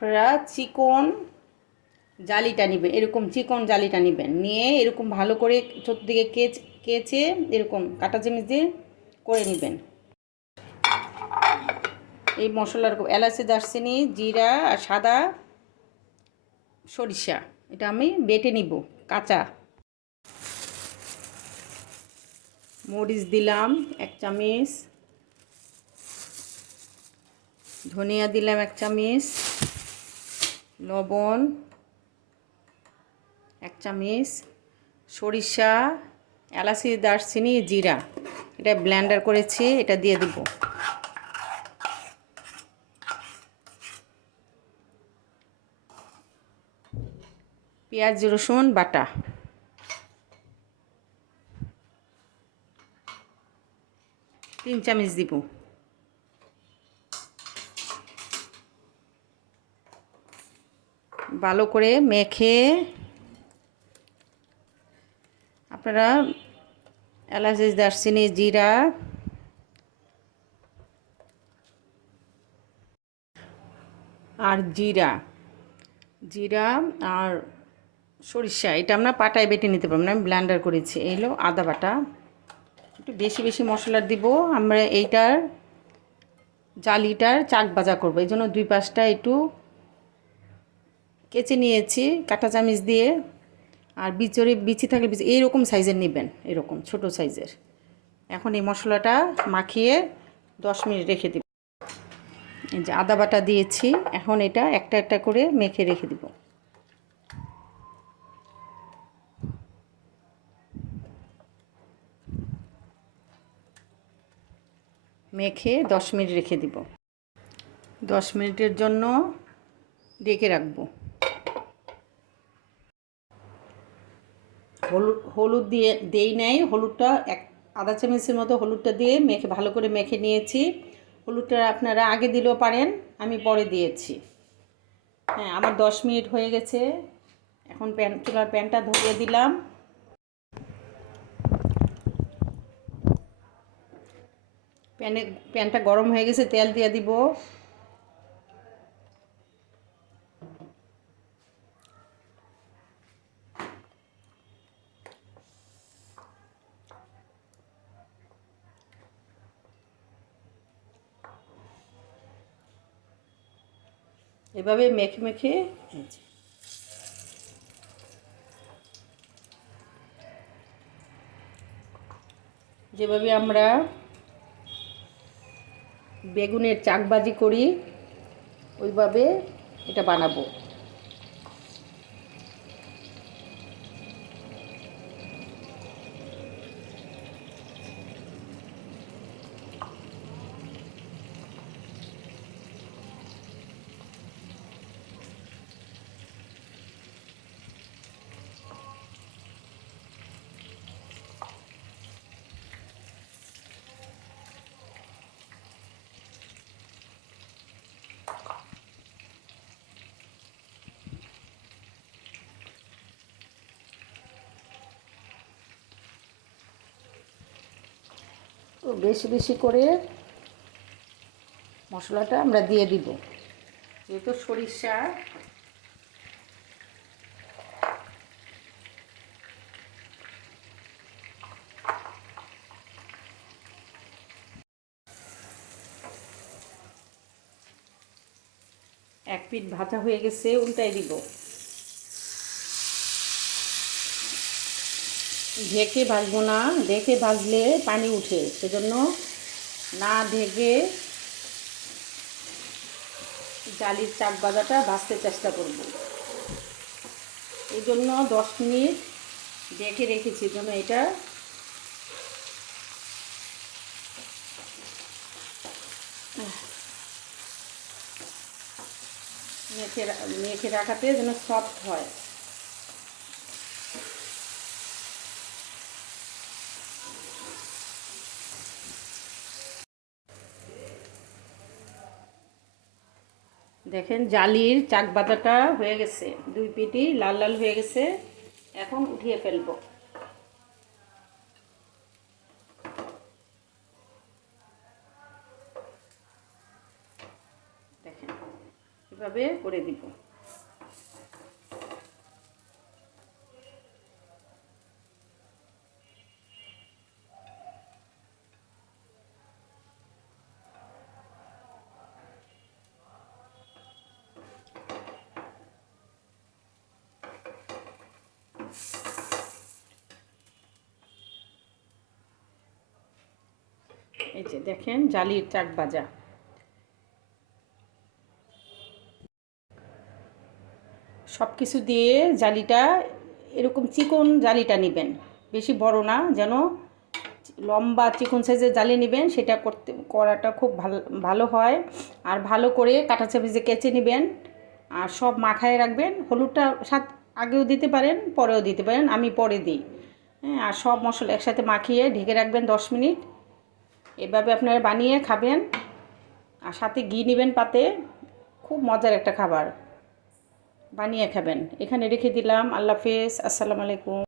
আপনারা চিকন জালিটা নেবেন, এরকম চিকন জালিটা নেবেন। নিয়ে এরকম ভালো করে চতুর্দিকে কেচ, কেচে এরকম কাটা চামচ দিয়ে করে নেবেন। এই মশলার এলাচি, দারচিনি, জিরা আর সাদা সরিষা, এটা আমি বেটে নিব, কাঁচা। মরিচ দিলাম এক চামচ। ধনিয়া দিলাম এক চামচ। লবণ, এক চামচ, সরিষা, এলাচি, দারচিনি, জিরা। এটা ব্লেন্ডার করেছি, এটা দিয়ে দিব। পেঁয়াজ, রসুন, বাটা। তিন চামচ দিব। ভালো করে মেখে আপনারা এলাচ দারচিনি, জিরা আর জিরা জিরা আর সরিষা, এটা আমরা পাটায় বেটে নিতে পারব আমি ব্লেন্ডার করেছি। এই হলো আদা বাটা। একটু বেশি বেশি মশলা দিব। আমরা এইটার, জালিটার চাক বাজা করব। এই জন্য দুই পাশটা একটু কেচে নিয়েছি, কাঁটা চামিচ দিয়ে, আর বিচরে বিচি থাকলে বিচি, এইরকম সাইজের নেবেন, এরকম, ছোট সাইজের। এখন এই মশলাটা মাখিয়ে দশ মিনিট রেখে দিব। এই যে আদা বাটা দিয়েছি, এখন এটা একটা একটা করে মেখে রেখে দিব। মেখে দশ মিনিট রেখে দিব। দশ মিনিটের জন্য রেখে রাখব। হলুদ হলুদ দিয়ে দেই নাই। হলুদটা এক আধা চামচের মতো হলুদটা দিয়ে মেখে, ভালো করে মেখে নিয়েছি। হলুদটা আপনারা আগে দিলেও পারেন, আমি পরে দিয়েছি। হ্যাঁ আমার দশ মিনিট হয়ে গেছে। এখন প্যান, চুলার প্যানটা ধরিয়ে দিলাম। প্যানে, প্যানটা গরম হয়ে গেছে, তেল দিয়ে দিব। এভাবে মেখে মেখে যেভাবে আমরা বেগুনের চাকবাজি করি ওইভাবে এটা বানাবো। বেশি বেশি করে মশলাটা আমরা দিয়ে দিব। যেহেতু সরিষা, এক পিঠ ভাজা হয়ে গেছে উল্টাই দিব। ঢেকে ভাজবো না, ঢেকে ভাজলে পানি উঠে, সেজন্য না ঢেকে জালির চাক বাজাটা ভাজতে চেষ্টা করব। এই জন্য দশ মিনিট ঢেকে রেখেছি জন্য এটা মেখে মেখে রাখাতে যেন সফট হয়। দেখেন জালির চাক বাদাটা হয়ে গেছে। দুই পিটি লাল লাল হয়ে গেছে। এখন উঠিয়ে ফেলব। দেখেন, এভাবে করে দিব। এই যে দেখেন জালির চাক ভাজা সব কিছু দিয়ে জালিটা, এরকম চিকন জালিটা নেবেন। বেশি বড় না, যেন লম্বা চিকন সাইজের জালি নেবেন, সেটা করতে, করাটা খুব ভালো ভালো হয়। আর ভালো করে কাঁটা চাপিজে কেচে নেবেন। আর সব মাখায় রাখবেন। হলুদটা সাত, আগেও দিতে পারেন, পরেও দিতে পারেন, আমি পরে দিই। হ্যাঁ আর সব মশলা একসাথে মাখিয়ে ঢেকে রাখবেন দশ মিনিট। এভাবে আপনারা বানিয়ে খাবেন। আর সাথে ঘি নেবেন পাতে। খুব মজার একটা খাবার। বানিয়ে খাবেন। এখানে রেখে দিলাম। আল্লাহ হাফেজ। আসসালামু আলাইকুম।